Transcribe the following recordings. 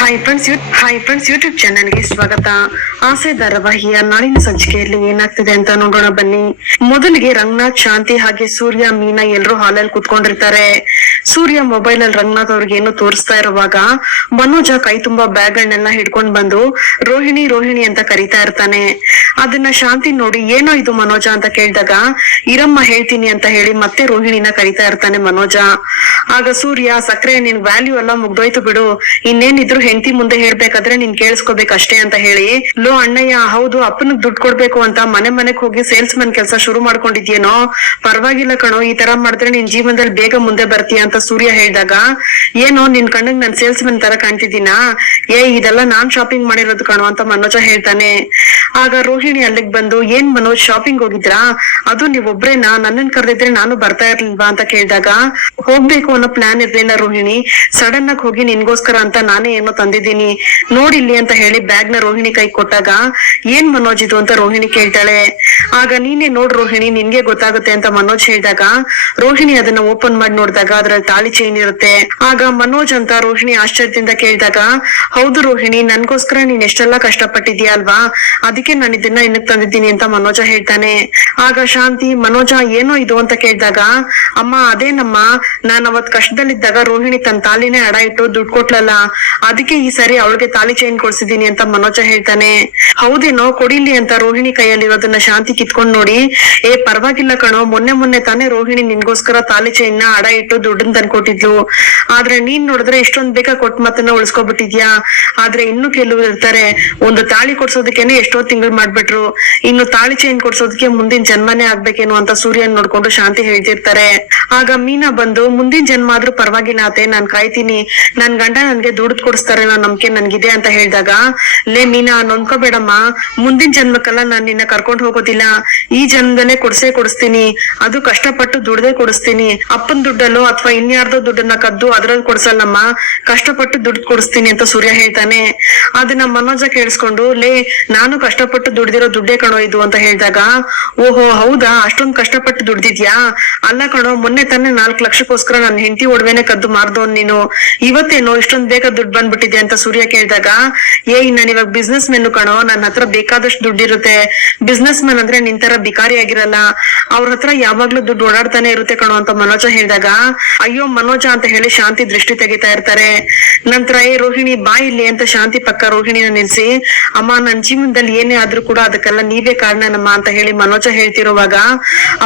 Hi friends hi friends YouTube ಚಾನೆಲ್ಗೆ ಸ್ವಾಗತ. ಆಸೆ ಧಾರಾವಾಹಿಯ ನಾಳಿನ ಸಂಚಿಕೆಯಲ್ಲಿ ಏನಾಗ್ತಿದೆ ಅಂತ ನೋಡೋಣ ಬನ್ನಿ. ಮೊದಲಿಗೆ ರಂಗನಾಥ್ ಶಾಂತಿ ಹಾಗೆ ಸೂರ್ಯ, ಮೀನಾ ಎಲ್ರು ಹಾಲಲ್ಲಿ ಕುತ್ಕೊಂಡಿರ್ತಾರೆ. ಸೂರ್ಯ ಮೊಬೈಲ್ ಅಲ್ಲಿ ರಂಗನಾಥ್ ಅವ್ರಿಗೆ ಏನು ತೋರಿಸ್ತಾ ಇರುವಾಗ ಮನೋಜ ಕೈ ತುಂಬಾ ಬ್ಯಾಗ್ ಗಳನ್ನೆಲ್ಲ ಹಿಡ್ಕೊಂಡ್ ಬಂದು ರೋಹಿಣಿ ರೋಹಿಣಿ ಅಂತ ಕರಿತಾ ಇರ್ತಾನೆ. ಅದನ್ನ ಶಾಂತಿ ನೋಡಿ ಏನೋ ಇದು ಮನೋಜ ಅಂತ ಕೇಳಿದಾಗ, ಇರಮ್ಮ ಹೇಳ್ತೀನಿ ಅಂತ ಹೇಳಿ ಮತ್ತೆ ರೋಹಿಣಿನ ಕರಿತಾ ಇರ್ತಾನೆ ಮನೋಜ. ಆಗ ಸೂರ್ಯ, ಸಕ್ರೆ, ನಿನ್ ವ್ಯಾಲ್ಯೂ ಎಲ್ಲ ಮುಗ್ದೋಯ್ತು ಬಿಡು. ಇನ್ನೇನಿದ್ರು ಹೆಂಡತಿ ಮುಂದೆ ಹೇಳ್ಬೇಕಾದ್ರೆ ನೀನ್ ಕೇಳಿಸ್ಕೋಬೇಕು ಅಷ್ಟೇ ಅಂತ ಹೇಳಿ. ಲೋ ಅಣ್ಣಯ್ಯ, ಹೌದು, ಅಪ್ಪನಿಗೆ ದುಡ್ಡು ಕೊಡ್ಬೇಕು ಅಂತ ಮನೆ ಮನೆಗ್ ಹೋಗಿ ಸೇಲ್ಸ್ ಮನ್ ಕೆಲಸ ಶುರು ಮಾಡ್ಕೊಂಡಿದ್ಯೇನೋ? ಪರವಾಗಿಲ್ಲ ಕಣೋ, ಈ ತರ ಮಾಡಿದ್ರೆ ನಿನ್ ಜೀವನದಲ್ಲಿ ಬೇಗ ಮುಂದೆ ಬರ್ತೀಯ ಅಂತ ಸೂರ್ಯ ಹೇಳಿದಾಗ. ಏನೋ, ನಿನ್ ಕಣ್ಣಿಗೆ ನನ್ ಸೇಲ್ಸ್ ಮನ್ ತರ ಕಾಣ್ತಿದ್ದೀನಾ? ಏ, ಇದೆಲ್ಲ ನಾನ್ ಶಾಪಿಂಗ್ ಮಾಡಿರೋದು ಕಣೋ ಅಂತ ಮನೋಜ ಹೇಳ್ತಾನೆ. ಆಗ ರೋಹಿಣಿ ಅಲ್ಲಿಗ್ ಬಂದು, ಏನ್ ಮನೋಜ್ ಶಾಪಿಂಗ್ ಹೋಗಿದ್ರಾ? ಅದು ನೀವ್ ಒಬ್ರೇನಾ? ನನ್ನನ್ ಕರೆದಿದ್ರೆ ನಾನು ಬರ್ತಾ ಇರ್ಲಿಲ್ವಾ ಅಂತ ಕೇಳಿದಾಗ. ಹೋಗ್ಬೇಕು ಅನ್ನೋ ಪ್ಲಾನ್ ಇರ್ಲಿಲ್ಲ ರೋಹಿಣಿ. ಸಡನ್ ಆಗಿ ಹೋಗಿ ನಿನ್ಗೋಸ್ಕರ ಅಂತ ನಾನೇ ಏನೋ ತಂದಿದ್ದೀನಿ. ನೋಡಿಲ್ಲಿ ಅಂತ ಹೇಳಿ ಬ್ಯಾಗ್ನ ರೋಹಿಣಿ ಕೈ ಕೊಟ್ಟಾಗ, ಏನ್ ಮನೋಜ್ ಇದು ಅಂತ ರೋಹಿಣಿ ಕೇಳ್ತಾಳೆ. ಆಗ ನೀನೇ ನೋಡ್ ರೋಹಿಣಿ, ನಿನ್ಗೆ ಗೊತ್ತಾಗುತ್ತೆ ಅಂತ ಮನೋಜ್ ಹೇಳಿದಾಗ, ರೋಹಿಣಿ ಅದನ್ನ ಓಪನ್ ಮಾಡಿ ನೋಡಿದಾಗ ಅದ್ರಲ್ಲಿ ತಾಳಿ ಚೈನ್ ಇರುತ್ತೆ. ಆಗ ಮನೋಜ್ ಅಂತ ರೋಹಿಣಿ ಆಶ್ಚರ್ಯದಿಂದ ಕೇಳಿದಾಗ, ಹೌದು ರೋಹಿಣಿ, ನನ್ಗೋಸ್ಕರ ನೀನ್ ಎಷ್ಟೆಲ್ಲ ಕಷ್ಟಪಟ್ಟಿದ್ಯಾ ಅಲ್ವಾ? ಅದಕ್ಕೆ ನಾನು ಇದನ್ನ ಇನ್ನಕ್ ತಂದಿದ್ದೀನಿ ಅಂತ ಮನೋಜ ಹೇಳ್ತಾನೆ. ಆಗ ಶಾಂತಿ, ಮನೋಜ, ಏನೋ ಇದು? ಅಂತ ಕೇಳಿದಾಗ, ಅಮ್ಮ, ಅದೇನಮ್ಮ, ನಾನು ಅವತ್ ಕಷ್ಟದಲ್ಲಿದ್ದಾಗ ರೋಹಿಣಿ ತನ್ನ ತಾಲಿನೇ ಅಡ ಇಟ್ಟು ದುಡ್ಡು ಕೊಟ್ಲಲ್ಲ, ಅದಕ್ಕೆ ಈ ಸರಿ ಅವಳಿಗೆ ತಾಳಿ ಚೈನ್ ಕೊಡ್ಸಿದೀನಿ ಅಂತ ಮನೋಜ ಹೇಳ್ತಾನೆ. ಹೌದೇನೋ ಕೊಡಿಲಿ ಅಂತ ರೋಹಿಣಿ ಕೈಯಲ್ಲಿರೋದನ್ನ ಶಾಂತಿ ಕಿತ್ಕೊಂಡ್ ನೋಡಿ, ಏ ಪರವಾಗಿಲ್ಲ ಕಣೋ, ಮೊನ್ನೆ ಮೊನ್ನೆ ತಾನೇ ರೋಹಿಣಿ ನಿನ್ಗೋಸ್ಕರ ತಾಲಿ ಚೈನ್ನ ಅಡ ಇಟ್ಟು ದುಡ್ಡನ್ ತಂದ್ಕೊಟ್ಟಿದ್ಲು. ಆದ್ರೆ ನೀನ್ ನೋಡಿದ್ರೆ ಇಷ್ಟೊಂದ್ ಬೇಗ ಕೊಟ್ ಮಾತನ್ನ ಉಳಿಸ್ಕೊಬಿಟ್ಟಿದ್ಯಾ? ಆದ್ರೆ ಇನ್ನು ಕೆಲವರು ಇರ್ತಾರೆ. ಒಂದು ತಾಳಿ ಕೊಡ್ಸೋದಕ್ಕೇನೆ ಎಷ್ಟೋ ತಿಂಗಳು ಮಾಡ್ಬಿಟ್ರು. ಇನ್ನು ತಾಳಿ ಚೈನ್ ಕೊಡ್ಸೋದಕ್ಕೆ ಮುಂದಿನ ಜನ್ಮನೇ ಆಗ್ಬೇಕೇನು ಅಂತ ಸೂರ್ಯನ್ ನೋಡ್ಕೊಂಡು ಶಾಂತಿ ಹೇಳ್ತಿರ್ತಾರೆ. ಆಗ ಮೀನಾ ಬಂದು, ಮುಂದಿನ ಜನ್ಮ ಆದ್ರೂ ಪರವಾಗಿಲ್ಲ ಅತ್ತೆ, ನಾನ್ ಕಾಯ್ತೀನಿ. ನನ್ ಗಂಡ ನನ್ಗೆ ದುಡ್ಡು ಕೊಡಿಸ್ತಾರೆ ಅನ್ನೋ ನಂಬಿಕೆ ನನ್ಗಿದೆ ಅಂತ ಹೇಳಿದಾಗ, ಲೇ ಮೀನಾ ನೊಂದ್ಕೋಬೇಡಮ್ಮ ಮುಂದಿನ ಜನ್ಮಕ್ಕೆಲ್ಲ ನಾನ್ ನಿನ್ನ ಕರ್ಕೊಂಡ್ ಹೋಗೋದಿಲ್ಲ. ಈ ಜನ್ಮದಲ್ಲೇ ಕೊಡ್ಸೇ ಕೊಡಿಸ್ತೀನಿ. ಅದು ಕಷ್ಟಪಟ್ಟು ದುಡ್ದೇ ಕೊಡಿಸ್ತೀನಿ. ಅಪ್ಪನ್ ದುಡ್ಡಲ್ಲೋ ಅಥವಾ ಇನ್ಯಾರ್ದೋ ದುಡ್ಡನ್ನ ಕದ್ದು ಅದ್ರಲ್ಲಿ ಕೊಡ್ಸಲ್ಲಮ್ಮ. ಕಷ್ಟಪಟ್ಟು ದುಡ್ಡು ಕೊಡಿಸ್ತೀನಿ, ಅಂತ ಸೂರ್ಯ ಹೇಳ್ತಾನೆ. ಅದನ್ನ ಮನೋಜ ಕೇಳಿಸ್ಕೊಂಡು, ಲೇ, ನಾನು ಕಷ್ಟಪಟ್ಟು ದುಡ್ದಿರೋ ದುಡ್ಡೇ ಕಣೋ ಇದು, ಅಂತ ಹೇಳಿದಾಗ, ಓಹೋ, ಹೌದಾ? ಅಷ್ಟೊಂದ್ ಕಷ್ಟಪಟ್ಟು ದುಡ್ದಿದ್ಯಾ? ಅಲ್ಲ ಕಣೋ, ಮೊನ್ನೆ ತಾನೇ ನಾಲ್ಕು ಲಕ್ಷಕ್ಕೋಸ್ಕರ ನನ್ನ ಹೆಂಡತಿ ಒಡವೆನೆ ಕದ್ದು ಮಾರ್ದೋನ್ ನೀನು. ಇವತ್ತೇನೋ ಇಷ್ಟೊಂದ್ ಬೇಗ ದುಡ್ಡು ಬಂದ್ಬಿಟ್ಟಿದೆ ಅಂತ ಸೂರ್ಯ ಕೇಳಿದಾಗ, ಏ ನಾನು ಇವಾಗ ಬಿಸ್ನೆಸ್ ಮೆನ್ ಕಣೋ ನನ್ನ ಹತ್ರ ಬೇಕಾದಷ್ಟು ದುಡ್ಡಿರುತ್ತೆ ಬಿಸ್ನೆಸ್ ಮ್ಯಾನ್ ಅಂದ್ರೆ ನಿನ್ ತರ ಬಿಕಾರಿ ಆಗಿರಲ್ಲ. ಅವ್ರ ಹತ್ರ ಯಾವಾಗ್ಲೂ ದುಡ್ಡು ಓಡಾಡ್ತಾನೆ ಇರುತ್ತೆ ಕಣೋ, ಅಂತ ಮನೋಜ ಹೇಳಿದಾಗ, ಅಯ್ಯೋ, ಮನೋಜ, ಅಂತ ಹೇಳಿ ಶಾಂತಿ ದೃಷ್ಟಿ ತೆಗಿತಾ ಇರ್ತಾರೆ. ನಂತರ, ಏ, ರೋಹಿಣಿ, ಬಾ ಇಲ್ಲಿ, ಅಂತ ಶಾಂತಿ ಪಕ್ಕ ರೋಹಿಣಿನ ನಿಲ್ಸಿ, ಅಮ್ಮ, ನನ್ ಜೀವನದಲ್ಲಿ ಏನೇ ಆದ್ರೂ ಕೂಡ ಅದಕ್ಕೆಲ್ಲ ನೀವೇ ಕಾರಣನಮ್ಮ, ಅಂತ ಹೇಳಿ ಮನೋಜ ಹೇಳ್ತಿರುವಾಗ,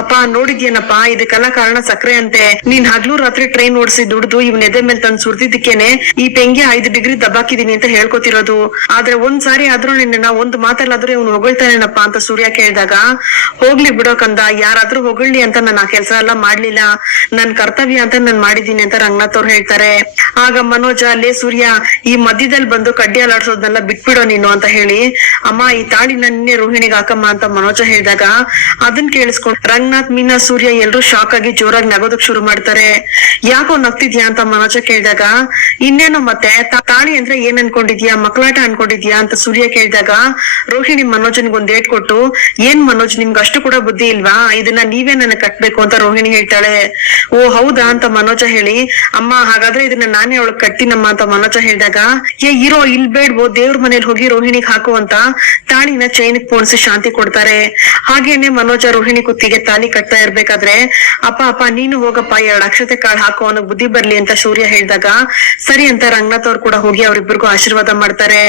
ಅಪ್ಪ, ನೋಡಿದ್ಯೇನಪ್ಪ, ಇದಕ್ಕೆಲ್ಲ ಕಾರಣ ಸಕ್ರೆ ಅಂತೆ ನೀನ್ ಹಗ್ಲು ರಾತ್ರಿ ಟ್ರೈನ್ ಓಡಿಸಿ ದುಡ್ದು, ಇವ್ನ ಎದೆ ಮೇಲೆ ತಂದು ಸುರ್ದಿದ್ದಕ್ಕೇನೆ, ಈ ಪೆಂಗಿ ಐದು ಡಿಗ್ರಿ ದಬ್ಬಾಕಿದೀನಿ ಅಂತ ಹೇಳ್ಕೊತಿರೋದು. ಆದ್ರೆ ಒಂದ್ ಸಾರಿ ಆದ್ರೂ ನಿನ್ನ ಒಂದ್ ಮಾತಲ್ಲಾದ್ರೂ ಇವ್ನು ಹೊಗಳ್ತಾನೇನಪ್ಪ ಅಂತ ಸೂರ್ಯ ಕೇಳಿದಾಗ, ಹೋಗ್ಲಿ ಬಿಡೋಕಂದ ಯಾರಾದ್ರೂ ಹೊಗಳ್ಲಿ ಅಂತ ನಾನು ಆ ಕೆಲಸ ಎಲ್ಲ ಮಾಡ್ಲಿಲ್ಲ. ನನ್ ಕರ್ತವ್ಯ ಅಂತ ನಾನ್ ಮಾಡಿದೀನಿ ಅಂತ ರಂಗನಾಥ್ ಅವ್ರು ಹೇಳ್ತಾರೆ. ಆಗ ಮನೋಜ ಅಲ್ಲೇ ಸೂರ್ಯ, ಈ ಮಧ್ಯದಲ್ಲಿ ಬಂದು ಕಡ್ಡಿ ಅಲಾಡ್ಸೋದನ್ನೆಲ್ಲ ಬಿಟ್ಬಿಡೋ ನೀನು ಅಂತ ಹೇಳಿ, ಅಮ್ಮ ಈ ತಾಳಿ ನನ್ನೇ ರೋಹಿಣಿಗೆ ಹಾಕಮ್ಮ ಅಂತ ಮನೋಜ ಹೇಳಿದಾಗ, ಅದನ್ ಕೇಳಿಸ್ಕೊಂಡು ರಂಗನಾಥ್, ಮೀನಾ, ಸೂರ್ಯ ಎಲ್ರು ಶಾಕ್ ಆಗಿ ಜೋರಾಗಿ ನಗೋದಕ್ ಶುರು ಮಾಡ್ತಾರೆ. ಯಾಕೋ ನಗ್ತಿದ್ಯಾ ಅಂತ ಮನೋಜ ಕೇಳಿದಾಗ, ಇನ್ನೇನು ಮತ್ತೆ ತಾಳಿ ಅಂದ್ರೆ ಏನ್ ಅನ್ಕೊಂಡಿದ್ಯಾ? ಮಕ್ಕಳಾಟ ಅನ್ಕೊಂಡಿದ್ಯಾ ಅಂತ ಸೂರ್ಯ ಕೇಳಿದಾಗ, ರೋಹಿಣಿ ಮನೋಜನ್ಗೆ ಒಂದ್ ಏಟ್ ಕೊಟ್ಟು, ಏನ್ ಮನೋಜ್, ನಿಮ್ಗೆ ಅಷ್ಟು ಕೂಡ ಬುದ್ಧಿ ಇಲ್ವಾ? ಇದನ್ನ ನೀವೇ ನನ್ನ ಕಟ್ಬೇಕು ಅಂತ ರೋಹಿಣಿ ಹೇಳ್ತಾಳೆ. ಓ, ಹೌದಾ? ಅಂತ ಮನೋಜ ಹೇಳಿ, ಅಮ್ಮ, ಹಾಗಾದ್ರೆ ಇದನ್ನ ನಾನೇ ಅವಳಗ್ ಕಟ್ಟಿನಮ್ಮ ಅಂತ ಮನೋಜ ಹೇಳಿದಾಗ ಏ ಇರೋ, ಇಲ್ ಬೇಡ್ವೋ, ದೇವ್ರ ಮನೇಲಿ ಹೋಗಿ ರೋಹಿಣಿಗ್ ಹಾಕು ಅಂತ ತಾಳಿನ ಚೈನ್ ಪೋಣಿಸಿ ಶಾಂತಿ ಕೊಡ್ತಾರೆ. ಹಾಗೇನೆ ಮನೋಜ ರೋಹಿಣಿ ಕುತ್ತಿಗೆ ತಾಲಿ ಕಟ್ತಾ ಇರ್ಬೇಕಾದ್ರೆ, ಅಪ್ಪ ಅಪ್ಪ, ನೀನು ಹೋಗಪ್ಪ ಎರಡು ಅಕ್ಷತೆ ಕಾಳ್ ಹಾಕು ಅನ್ನೋ ಬುದ್ಧಿ ಬರ್ಲಿ ಅಂತ ಸೂರ್ಯ ಹೇಳಿದಾಗ, ಸರಿ ಅಂತ ರಂಗನಾಥ್ ಅವ್ರು ಕೂಡ ಹೋಗಿ ಅವ್ರಿಬ್ರಿಗೂ ಆಶೀರ್ವಾದ ಮಾಡ್ತಾರೆ.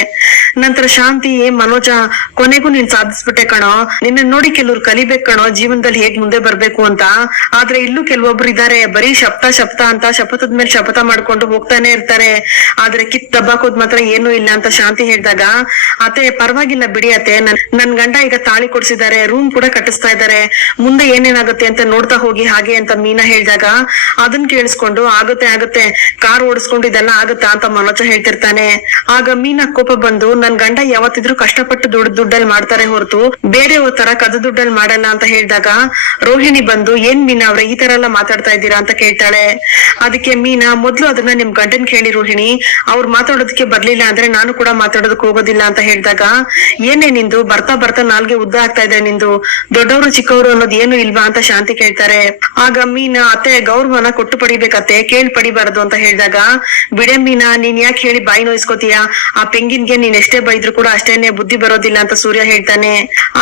ನಂತರ ಶಾಂತಿ, ಮನೋಜ, ಕೊನೆಗೂ ನೀನ್ ಸಾಧಿಸ್ಬಿಟ್ಟೆ ಕಣೋ. ನಿನ್ನ ನೋಡಿ ಕೆಲವ್ರು ಕಲಿಬೇಕು ಕಣೋ, ಜೀವನದಲ್ಲಿ ಹೇಗ್ ಮುಂದೆ ಬರ್ಬೇಕು ಅಂತ. ಆದ್ರೆ ಇಲ್ಲೂ ಕೆಲವೊಬ್ರು ಇದಾರೆ, ಬರೀ ಶಪ್ತ ಶಪ್ತ ಅಂತ ಶಪಥದ ಮೇಲೆ ಶಪಥ ಮಾಡ್ಕೊಂಡು ಹೋಗ್ತಾನೆ ಇರ್ತಾರೆ. ಆದ್ರೆ ಕಿತ್ ದಬ್ಬಾಕೋದ್ ಮಾತ್ರ ಏನು ಇಲ್ಲ ಅಂತ ಶಾಂತಿ ಹೇಳಿದಾಗ, ಅತ್ತೆ, ಪರವಾಗಿಲ್ಲ ಬಿಡಿ ಅತ್ತೆ. ನನ್ ಗಂಡ ಈಗ ತಾಳಿ ಕೊಡ್ಸಿದ್ದಾರೆ, ರೂಮ್ ಕೂಡ ಕಟ್ಟಿಸ್ತಾ ಇದ್ದಾರೆ. ಮುಂದೆ ಏನೇನಾಗುತ್ತೆ ಅಂತ ನೋಡ್ತಾ ಹೋಗಿ ಹಾಗೆ ಅಂತ ಮೀನಾ ಹೇಳಿದಾಗ ಅದನ್ನ ಕೇಳಿಸ್ಕೊಂಡು, ಆಗುತ್ತೆ ಆಗುತ್ತೆ. ಕಾರ್ ಓಡಿಸ್ಕೊಂಡು ಇದೆಲ್ಲ ಆಗುತ್ತಾ? ಅಂತ ಮನೋಜ ಹೇಳ್ತಿರ್ತಾನೆ ಆಗ ಮೀನಾ ಕೋಪ ಬಂದು, ನನ್ ಗಂಡ ಯಾವತ್ತಿದ್ರು ಕಷ್ಟಪಟ್ಟು ದುಡ್ಡು ದುಡ್ಡಲ್ಲಿ ಮಾಡ್ತಾರೆ ಹೊರತು, ಬೇರೆ ತರ ಕದ ದುಡ್ಡಲ್ಲಿ ಮಾಡಲ್ಲ ಅಂತ ಹೇಳಿದಾಗ, ರೋಹಿಣಿ ಬಂದು, ಏನ್ ಮೀನಾ ಅವ್ರ, ಈ ತರ ಎಲ್ಲ ಮಾತಾಡ್ತಾ ಇದ್ದೀರಾ? ಅಂತ ಕೇಳ್ತಾಳೆ. ಅದಕ್ಕೆ ಮೀನಾ, ಮೊದ್ಲು ಅದನ್ನ ನಿಮ್ ಗಂಡನ್ ಕೇಳಿ ರೋಹಿಣಿ, ಅವ್ರು ಮಾತಾಡೋದಕ್ಕೆ ಬರ್ಲಿಲ್ಲ ಅಂದ್ರೆ ನಾನು ಕೂಡ ಮಾತಾಡೋದಕ್ಕೆ ಹೋಗೋದಿಲ್ಲ ಅಂತ ಹೇಳಿದಾಗ, ಏನೇ ನಿಂದು, ಬರ್ತಾ ಬರ್ತಾ ನಾಲ್ಗೆ ಉದ್ದ ಆಗ್ತಾ ಇದೆ ನಿಂದು, ದೊಡ್ಡವರು ಚಿಕ್ಕವರು ಅನ್ನೋದು ಏನು ಇಲ್ವಾ? ಅಂತ ಶಾಂತಿ ಕೇಳ್ತಾರೆ. ಆಗ ಮೀನಾ, ಅತ್ತೆ, ಗೌರವನ ಕೊಟ್ಟು ಪಡಿಬೇಕತ್ತೆ, ಕೇಳ್ ಪಡಿಬಾರದು ಅಂತ ಹೇಳಿದಾಗ, ಬಿಡೆ ಮೀನಾ, ನೀನ್ ಯಾಕೆ ಹೇಳಿ ಬಾಯಿ ನೋಯಿಸ್ಕೋತೀಯ? ಆ ಪೆಂಗಿನ್ಗೆ ನೀನ್ ಎಷ್ಟೇ ಬೈದ್ರು ಕೂಡ ಅಷ್ಟೇನೆ ಬುದ್ಧಿ ಬರೋದಿಲ್ಲ ಅಂತ ಸೂರ್ಯ ಹೇಳ್ತಾನೆ.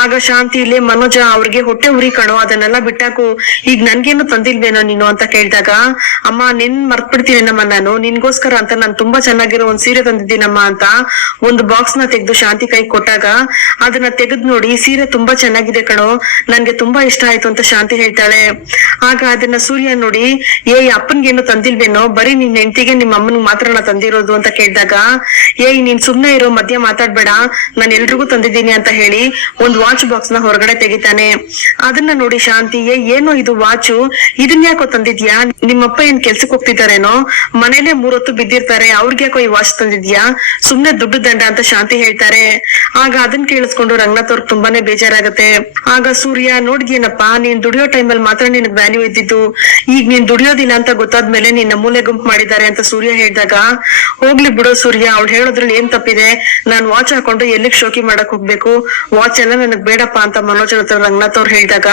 ಆಗ ಶಾಂತಿ ಇಲ್ಲಿ ಮನೋಜ ಅವ್ರಿಗೆ ಹೊಟ್ಟೆ ಉರಿ ಕಣೋ, ಅದನ್ನೆಲ್ಲ ಬಿಟ್ಟಾಕು. ಈಗ ನನ್ಗೇನು ತಂದಿಲ್ವೇನೋ ನೀನು ಅಂತ ಕೇಳಿದಾಗ, ಅಮ್ಮ ನಿನ್ ಮರ್ತ್ ಮರ್ತ್ಬಿಡ್ತೀನೇನಮ್ಮ ನಾನು. ನಿನ್ಗೋಸ್ಕರ ಅಂತ ನಾನು ತುಂಬಾ ಚೆನ್ನಾಗಿರೋ ಒಂದ್ ಸೀರೆ ತಂದಿದ್ದೀನಮ್ಮ ಅಂತ ಒಂದು ಬಾಕ್ಸ್ನ ತೆಗೆದು ಶಾಂತಿ ಕೈ ಕೊಟ್ಟಾಗ, ಅದನ್ನ ತೆಗೆದ್ ನೋಡಿ ಸೀರೆ ತುಂಬಾ ಚೆನ್ನಾಗಿದೆ ಕಣೋ, ನನ್ಗೆ ತುಂಬಾ ಇಷ್ಟ ಆಯ್ತು ಅಂತ ಶಾಂತಿ ಹೇಳ್ತಾಳೆ. ಆಗ ಅದನ್ನ ಸೂರ್ಯ ನೋಡಿ ಏ ಅಪ್ಪನ್ಗೇನು ತಂದಿಲ್ವೇನೋ, ಬರೀ ನಿನ್ ಹೆಂಡತಿಗೆ ನಿಮ್ಮ ಅಮ್ಮನಿಗೆ ಮಾತ್ರ ತಂದಿರೋದು ಅಂತ ಕೇಳಿದಾಗ, ಏಯ್, ನೀನ್ ಸುಮ್ನೆ ಇರೋ, ಮಧ್ಯ ಮಾತಾಡ್ಬೇಡ. ನಾನ್ ಎಲ್ರಿಗೂ ತಂದಿದ್ದೀನಿ ಅಂತ ಹೇಳಿ ಒಂದ್ ವಾಚ್ ಬಾಕ್ಸ್ನ ಹೊರಗಡೆ ತೆಗಿತಾನೆ. ಅದನ್ನ ನೋಡಿ ಶಾಂತಿ, ಏ, ಏನು ಇದು ವಾಚು ಇದನ್ ಯಾಕೋ ತಂದಿದ್ಯಾ? ನಿಮ್ಮಪ್ಪ ಏನ್ ಕೆಲ್ಸಕ್ಕೆ ಹೋಗ್ತಿದಾರೇನೋ ಮನೇಲೆ ಮೂರೊತ್ತು ಬಿದ್ದಿರ್ತಾರೆ. ಅವ್ರಿಗೆ ಯಾಕೋ ಈ ವಾಚ್ ತಂದಿದ್ಯಾ? ಸುಮ್ನೆ ದುಡ್ಡು ದಂಡ ಅಂತ ಶಾಂತಿ ಹೇಳ್ತಾರೆ. ಆಗ ಅದನ್ ಕೇಳಿಸ್ಕೊಂಡು ರಂಗನಾಥ್ ಅವ್ರ ತುಂಬಾನೇ ಬೇಜಾರಾಗತ್ತೆ. ಆಗ ಸೂರ್ಯ, ನೋಡಿದ್ಯೇನಪ್ಪ, ನೀನ್ ದುಡಿಯೋ ಟೈಮಲ್ಲಿ ಮಾತ್ರ ನಿನ್ ವ್ಯಾಲ್ಯೂ ಇದ್ದಿದ್ದು. ಈಗ ನೀನ್ ದುಡಿಯೋದಿಲ್ಲ ಅಂತ ಗೊತ್ತಾದ್ಮೇಲೆ ನಿನ್ನ ಮೂಲೆ ಗುಂಪು ಮಾಡಿದ್ದಾರೆ ಅಂತ ಸೂರ್ಯ ಹೇಳಿದಾಗ, ಹೋಗ್ಲಿ ಬಿಡೋ ಸೂರ್ಯ, ಅವ್ಳು ಹೇಳೋದ್ರಲ್ಲಿ ಏನ್ ತಪ್ಪಿದೆ? ನಾನ್ ವಾಚ್ ಹಾಕೊಂಡು ಎಲ್ಲಿಗ್ ಶೋಕಿ ಮಾಡಕ್ ಹೋಗ್ಬೇಕು? ವಾಚ್ ಎಲ್ಲ ನನಗ್ ಬೇಡಪ್ಪ ಅಂತ ಮನೋಜ್ ಹತ್ರ ರಂಗನಾಥ್ ಅವ್ರು ಹೇಳಿದಾಗ,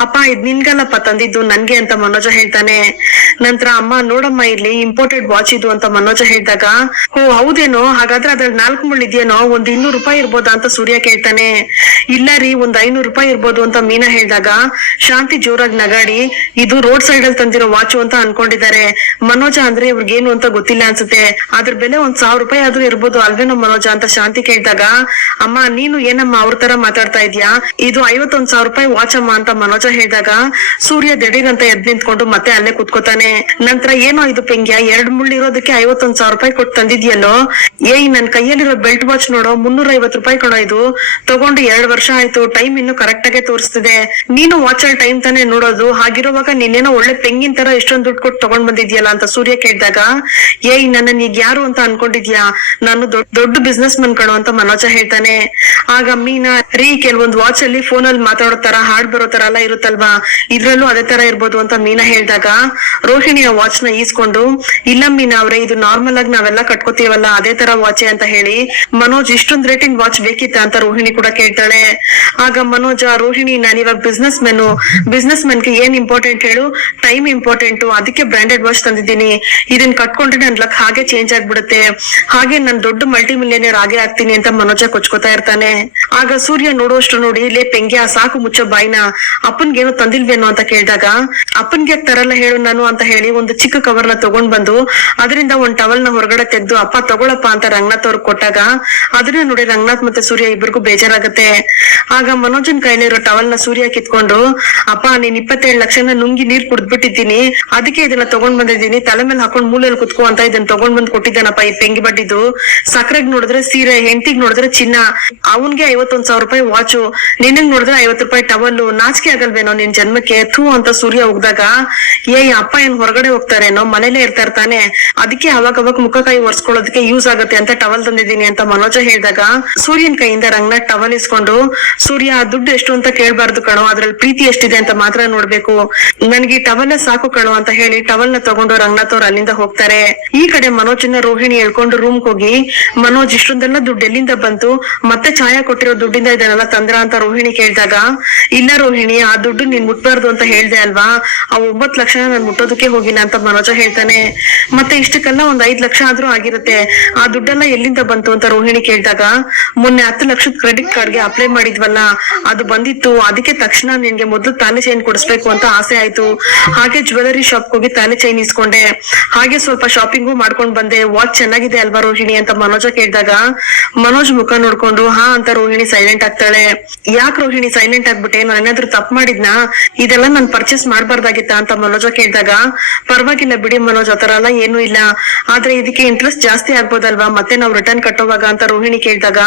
ಅಪ್ಪ, ಇದ್ ನಿನ್ಗಲ್ಲಪ್ಪ ತಂದಿದ್ದು, ನನ್ಗೆ ಅಂತ ಮನೋಜ ಹೇಳ್ತಾನೆ. ನಂತರ, ಅಮ್ಮ, ನೋಡಮ್ಮ, ಇಲ್ಲಿ ಇಂಪೋರ್ಟೆಡ್ ವಾಚ್ ಇದು, ಅಂತ ಮನೋಜ ಹೇಳಿದಾಗ, ಓ, ಹೌದೇನೋ? ಹಾಗಾದ್ರೆ ಅದ್ರಲ್ಲಿ ನಾಲ್ಕು ಮುಳ್ಳು ಇದೆಯೇನೋ? ಒಂದ್ ಇನ್ನೂರು ರೂಪಾಯಿ ಇರ್ಬೋದಾ? ಅಂತ ಸೂರ್ಯ ಕೇಳ್ತಾನೆ. ಇಲ್ಲ ರೀ, ಒಂದ್ ಐನೂರು ರೂಪಾಯಿ ಇರ್ಬೋದು, ಅಂತ ಮೀನಾ ಹೇಳಿದಾಗ, ಶಾಂತಿ ಜೋರಾಗಿ ನಗಾಡಿ, ಇದು ರೋಡ್ ಸೈಡ್ ಅಲ್ಲಿ ತಂದಿರೋ ವಾಚು ಅಂತ ಅನ್ಕೊಂಡಿದ್ದಾರೆ. ಮನೋಜ ಅಂದ್ರೆ ಇವ್ರಿಗೇನು ಅಂತ ಗೊತ್ತಿಲ್ಲ ಅನ್ಸುತ್ತೆ. ಅದ್ರ ಬೆಲೆ ಒಂದ್ ಸಾವಿರ ರೂಪಾಯಿ ಆದ್ರೂ ಇರ್ಬೋದು. ಅಲ್ವೇನ ಮನೋಜ ಅಂತ ಶಾಂತಿ ಕೇಳಿದಾಗ, ಅಮ್ಮ, ನೀನು ಏನಮ್ಮ ಅವ್ರ ತರ ಮಾತಾಡ್ತಾ ಇದ್ಯಾ? ಇದು ಐವತ್ತೊಂದ್ ಸಾವಿರ ರೂಪಾಯಿ ವಾಚ್ ಅಮ್ಮ ಅಂತ ಮನೋಜ ಹೇಳಿದಾಗ, ಸೂರ್ಯ ದಿಢೀರಂತ ಎದ್ ನಿಂತ್ಕೊಂಡು ಮತ್ತೆ ಅಲ್ಲೇ ಕುತ್ಕೋತಾನೆ. ನಂತರ, ಏನೋ ಇದು ಪೆಂಗ್ಯ? ಎರಡ್ ಮುಳ್ಳು ಇರೋದಕ್ಕೆ ಐವತ್ತೊಂದ್ ಸಾವಿರ ರೂಪಾಯಿ ಕೊಟ್ಟು ತಂದಿದ್ಯಲ್ಲೋ? ಏಯ್ ನನ್ ಕೈಯಲ್ಲಿರೋ ಬೆಲ್ಟ್ ವಾಚ್ ನೋಡೋ ಮುನ್ನೂರ ಐವತ್ ರೂಪಾಯಿ ಕೊಡೋ ಇದು. ತಗೊಂಡು ಎರಡ್ ವರ್ಷ ಆಯ್ತು ಟೈಮ್ ಇನ್ನು ಕರೆಕ್ಟ್ ಆಗೇ ತೋರಿಸ್ತಿದೆ. ನೀನು ವಾಚ್ ಅಲ್ಲಿ ಟೈಮ್ ತಾನೇ ನೋಡೋದು. ಹಾಗಿರುವಾಗ ನೀನೇನೋ ಒಳ್ಳೆ ಪೆಂಗಿನ ತರ ಎಷ್ಟೊಂದ್ ದುಡ್ಡು ಕೊಟ್ಟು ತಗೊಂಡ್ ಬಂದಿದ್ಯಲ್ಲ? ಅಂತ ಸೂರ್ಯ ಕೇಳಿದಾಗ ಏಯ್ ನನ್ನ ಈಗ ಯಾರು ಅಂತ ಅನ್ಕೊಂಡಿದ್ಯಾ? ನಾನು ದೊಡ್ಡ ಬಿಸ್ನೆಸ್ ಮನ್ ಕಣೋ ಅಂತ ಮನೋಜ ಹೇಳ್ತಾನೆ. ಆಗ ಮೀನಾ, ರೀ, ಕೆಲವೊಂದ್ ವಾಚ್ ಅಲ್ಲಿ ಫೋನ್ ಅಲ್ಲಿ ಮಾತಾಡೋ ತರ, ಹಾಡ್ ಬರೋ ತರ ಎಲ್ಲ ಇರುತ್ತಲ್ವಾ? ಇದ್ರಲ್ಲೂ ಅದೇ ತರ ಇರ್ಬೋದು ಅಂತ ಮೀನಾ ಹೇಳ್ದಾಗ, ರೋಹಿಣಿ ಆ ವಾಚ್ನ ಈಸ್ಕೊಂಡು, ಇಲ್ಲ ಮೀನಾ ಅವ್ರೆ, ಇದು ನಾರ್ಮಲ್ ಆಗಿ ನಾವೆಲ್ಲ ಕಟ್ಕೋತೀವಲ್ಲ, ಅದೇ ತರ ವಾಚೆ ಅಂತ ಹೇಳಿ, ಮನೋಜ್ ಇಷ್ಟೊಂದ್ ರೇಟಿನ ವಾಚ್ ಬೇಕಿತ್ತ ಅಂತ ರೋಹಿಣಿ ಕೂಡ ಕೇಳ್ತಾಳೆ. ಆಗ ಮನೋಜ, ರೋಹಿಣಿ, ನಾನು ಇವಾಗ ಬಿಸ್ನೆಸ್ ಮೆನ್ ಬಿಸ್ನೆಸ್ಗೆ ಏನ್ ಇಂಪಾರ್ಟೆಂಟ್ ಹೇಳು? ಟೈಮ್ ಇಂಪಾರ್ಟೆಂಟ್ ಅದಕ್ಕೆ ಬ್ರಾಂಡೆಡ್ ವಾಚ್ ತಂದಿದ್ದೀನಿ. ಇದನ್ನ ಕಟ್ಕೊಂಡ್ರೆ ನನ್ ಲಕ್ ಹಾಗೆ ಚೇಂಜ್ ಆಗ್ಬಿಡುತ್ತೆ. ಹಾಗೆ ನಾನು ದೊಡ್ಡ ಮಲ್ಟಿ ಮಿಲಿಯನಿಯರ್ ಆಗೇ ಆಗ್ತೀನಿ ಅಂತ ಮನೋಜ ಕೊಚ್ಕೋತಾ ಇರ್ತಾನೆ. ಆಗ ಸೂರ್ಯ ನೋಡೋಷ್ಟು ನೋಡಿ, ಲೇ ಪೆಂಗ್ಯ, ಸಾಕು ಮುಚ್ಚೋ ಬಾಯ್ನ. ಅಪ್ಪನ್ಗೇನೋ ತಂದಿಲ್ವೇನೋ ಅಂತ ಕೇಳಿದಾಗ, ಅಪ್ಪನ್ಗೆ ತರಲ್ಲ ಹೇಳು ನಾನು? ಅಂತ ಹೇಳಿ ಒಂದು ಚಿಕ್ಕ ಕವರ್ನ ತಗೊಂಡ್ ಬಂದು, ಅದರಿಂದ ಒಂದ್ ಟವಲ್ನ ಹೊರಗಡೆ ತೆಗೆದು, ಅಪ್ಪ ತಗೊಳಪ್ಪ ಅಂತ ರಂಗನಾಥ್ ಅವ್ರಿಗೆ ಕೊಟ್ಟಾಗ, ಅದನ್ನ ನೋಡಿ ರಂಗನಾಥ್ ಮತ್ತೆ ಸೂರ್ಯ ಇಬ್ಬರಿಗೂ ಬೇಜಾರಾಗತ್ತೆ. ಆಗ ಮನೋಜನ್ ಕೈಲಿರೋ ಟವಲ್ನ ಸೂರ್ಯ ಕಿತ್ಕೊಂಡು, ಅಪ್ಪ, ನೀನ್ ಇಪ್ಪತ್ತೇಳು ಲಕ್ಷನ ನುಂಗಿ ನೀರ್ ಕುಡ್ದ್ಬಿಟ್ಟಿದ್ದೀನಿ. ಅದಕ್ಕೆ ಇದನ್ನ ತಗೊಂಡ್ ಬಂದಿದ್ದೀನಿ. ತಲೆ ಮೇಲೆ ಹಾಕೊಂಡ್ ಮೂಲೆಯಲ್ಲಿ ಕುತ್ಕೋ ಅಂತ ಇದನ್ನ ತಗೊಂಡ್ ಬಂದ್ ಕೊಟ್ಟಿದ್ದಾನಪ್ಪ. ಈ ಪೆಂಗಿ ಬಡ್ಡಿದು ಸಕ್ರೆಗ್ ನೋಡಿದ್ರೆ ಸೀರೆ, ಹೆಂಡತಿಗ್ ನೋಡಿದ್ರೆ ಚಿನ್ನ. ಅವನ್ಗೆ ಐವತ್ತೊಂದ್ ಸಾವಿರ ರೂಪಾಯಿ ವಾಚು ನಿನಗ್ ನೋಡಿದ್ರೆ ಐವತ್ ರೂಪಾಯಿ ಟವಲ್ ನಾಚಿಕೆ ಆಗಲ್ವೇನೋ ನಿನ್ ಜನ್ಮಕ್ಕೆ? ಥೂ ಅಂತ ಸೂರ್ಯ ಹೋಗ್ದಾಗ ಏ ಅಪ್ಪ ಏನ್ ಹೊರಗಡೆ ಹೋಗ್ತಾರೇನೋ ಮನೇಲೆ ಇರ್ತಾ ಇರ್ತಾನೆ. ಅದಕ್ಕೆ ಅವಾಗ ಅವಾಗ ಮುಖ ಕೈ ಒರ್ಸ್ಕೊಳ್ಳೋದಕ್ಕೆ ಯೂಸ್ ಆಗುತ್ತೆ ಅಂತ ಟವಲ್ ತಂದಿದ್ದೀನಿ ಅಂತ ಮನೋಜ ಹೇಳಿದಾಗ, ಸೂರ್ಯನ್ ಕೈಯಿಂದ ರಂಗನಾಥ್ ಟವಲ್ ಇಸ್ಕೊಂಡು, ಸೂರ್ಯ ದುಡ್ಡು ಎಷ್ಟು ಅಂತ ಕೇಳ್ಬಾರ್ದು ಕಣೋ. ಅದ್ರಲ್ಲಿ ಪ್ರೀತಿ ಎಷ್ಟಿದೆ ಅಂತ ಮಾತ್ರ ನೋಡ್ಬೇಕು. ನನ್ಗೆ ಟವಲ್ ಸಾಕು ಕಣೋ ಅಂತ ಹೇಳಿ ಟವಲ್ನ ತಗೊಂಡು ರಂಗನಾಥ್ ಅವ್ರು ಅಲ್ಲಿಂದ ಹೋಗ್ತಾರೆ. ಈ ಕಡೆ ಮನೋಜನ ರೋಹಿಣಿ ಹೇಳ್ಕೊಂಡು ರೂಮ್ ಹೋಗಿ ಮನೋಜ್ ಇಷ್ಟೊಂದೆಲ್ಲ ದುಡ್ಡು ಎಲ್ಲಿಂದ ಬಂತು? ಮತ್ತೆ ಛಾಯಾ ಕೊಟ್ಟಿರೋ ದುಡ್ಡಿಂದ ಇದನ್ನೆಲ್ಲ ತಂದ್ರ ಅಂತ ರೋಹಿಣಿ ಕೇಳಿದಾಗ, ಇಲ್ಲ ರೋಹಿಣಿ, ಆ ದುಡ್ಡು ನೀನ್ ಮುಟ್ಬಾರ್ದು ಅಂತ ಹೇಳ್ದೆ ಅಲ್ವಾ? ಆ ಒಂಬತ್ ಲಕ್ಷ ನಾನು ಮುಟ್ಟೋದಕ್ಕೆ ಹೋಗಿಲ್ಲ ಅಂತ ಮನೋಜ ಹೇಳ್ತಾನೆ. ಮತ್ತೆ ಇಷ್ಟಕ್ಕೆಲ್ಲ ಒಂದ್ ಐದ್ ಲಕ್ಷ ಆದ್ರೂ ಆಗಿರುತ್ತೆ. ಆ ದುಡ್ಡೆಲ್ಲ ಎಲ್ಲಿಂದ ಬಂತು ಅಂತ ರೋಹಿಣಿ ಕೇಳಿದಾಗ, ಮೊನ್ನೆ ಹತ್ತು ಲಕ್ಷದ ಕ್ರೆಡಿಟ್ ಕಾರ್ಡ್ಗೆ ಅಪ್ಲೈ ಮಾಡಿದ್ವಲ್ಲ, ಅದು ಬಂದಿತ್ತು. ಅದಕ್ಕೆ ತಕ್ಷಣ ನಿನ್ಗೆ ಮೊದ್ಲು ತಾಲೆ ಚೈನ್ ಕೊಡಿಸ್ಬೇಕು ಅಂತ ಆಸೆ ಆಯ್ತು. ಹಾಗೆ ಜ್ಯುವೆಲರಿ ಶಾಪ್ ಹೋಗಿ ತಾಲೆ ಚೈನ್ ಇಸ್ಕೊಂಡೆ ಹಾಗೆ ಸ್ವಲ್ಪ ಶಾಪಿಂಗು ಮಾಡ್ಕೊಂಡ್ ಬಂದೆ. ವಾಚ್ ಚೆನ್ನಾಗಿದೆ ಅಲ್ವಾ ರೋಹಿಣಿ ಅಂತ ಮನೋಜ ಕೇಳಿದಾಗ? ಮನೋಜ್ ಮುಖ ನೋಡ್ಕೊಂಡು, ಹಾ ಅಂತ ರೋಹಿಣಿ ಸೈಲೆಂಟ್ ಆಗ್ತಾಳೆ. ಯಾಕೆ ರೋಹಿಣಿ ಸೈಲೆಂಟ್ ಆಗ್ಬಿಟ್ಟೆ? ನಾನು ಏನಾದ್ರು ತಪ್ಪು ಮಾಡಿದ್ನಾ? ಇದೆಲ್ಲ ನಾನ್ ಪರ್ಚೇಸ್ ಮಾಡ್ಬಾರ್ದಾಗಿತ್ತ ಅಂತ ಮನೋಜ ಕೇಳಿದಾಗ. ಪರವಾಗಿಲ್ಲ ಬಿಡಿ ಮನೋಜ್ ಆತರ ಎಲ್ಲ ಏನೂ ಇಲ್ಲ. ಆದ್ರೆ ಇದಕ್ಕೆ ಇಂಟ್ರೆಸ್ಟ್ ಜಾಸ್ತಿ ಆಗ್ಬೋದಲ್ವಾ? ಮತ್ತೆ ನಾವು ರಿಟರ್ನ್ ಕಟ್ಟೋವಾಗ ಅಂತ ರೋಹಿಣಿ ಕೇಳಿದಾಗ.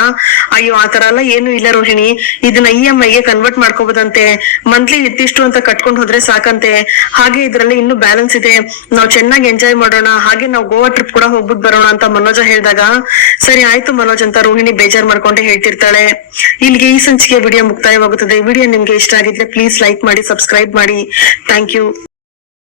ಅಯ್ಯೋ ಆತರ ಎಲ್ಲ ಏನು ಇಲ್ಲ ರೋಹಿಣಿ. ಇದನ್ನ ಇ ಎಂ ಐಗೆ ಕನ್ವರ್ಟ್ ಮಾಡ್ಕೋಬೋದಂತೆ. ಮಂತ್ಲಿ ಇತ್ತಿಷ್ಟು ಅಂತ ಕಟ್ಕೊಂಡು ಹೋದ್ರೆ ಸಾಕಂತೆ. ಹಾಗೆ ಇದ್ರಲ್ಲಿ ಇನ್ನು ಬ್ಯಾಲೆನ್ಸ್ ಇದೆ. ನಾವು ಚೆನ್ನಾಗಿ ಎಂಜಾಯ್ ಮಾಡೋಣ. ಹಾಗೆ ನಾವು ಗೋವಾ ಟ್ರಿಪ್ ಕೂಡ ಹೋಗ್ಬಿಟ್ಟು ಬರೋಣ. ಅಂತ ಮನೋಜ ಹೇಳಿದಾಗ, ಸರಿ ಆಯ್ತು ಮನೋಜ್ ಅಂತ ರೋಹಿಣಿ ಬೇಜಾರ್ ಮಾಡ್ಕೊಂಡೆ ಹೇಳ್ತಿರ್ತಾಳೆ. ಇಲ್ಲಿಗೆ ಈ ಸಂಚಿಕೆ ವಿಡಿಯೋ ಮುಕ್ತಾಯವಾಗುತ್ತದೆ. ವಿಡಿಯೋ ನಿಮ್ಗೆ ಇಷ್ಟ ಆಗಿದ್ರೆ ಪ್ಲೀಸ್ ಲೈಕ್ ಮಾಡಿ ಸಬ್ಸ್ಕ್ರೈಬ್ ಮಾಡಿ. Thank you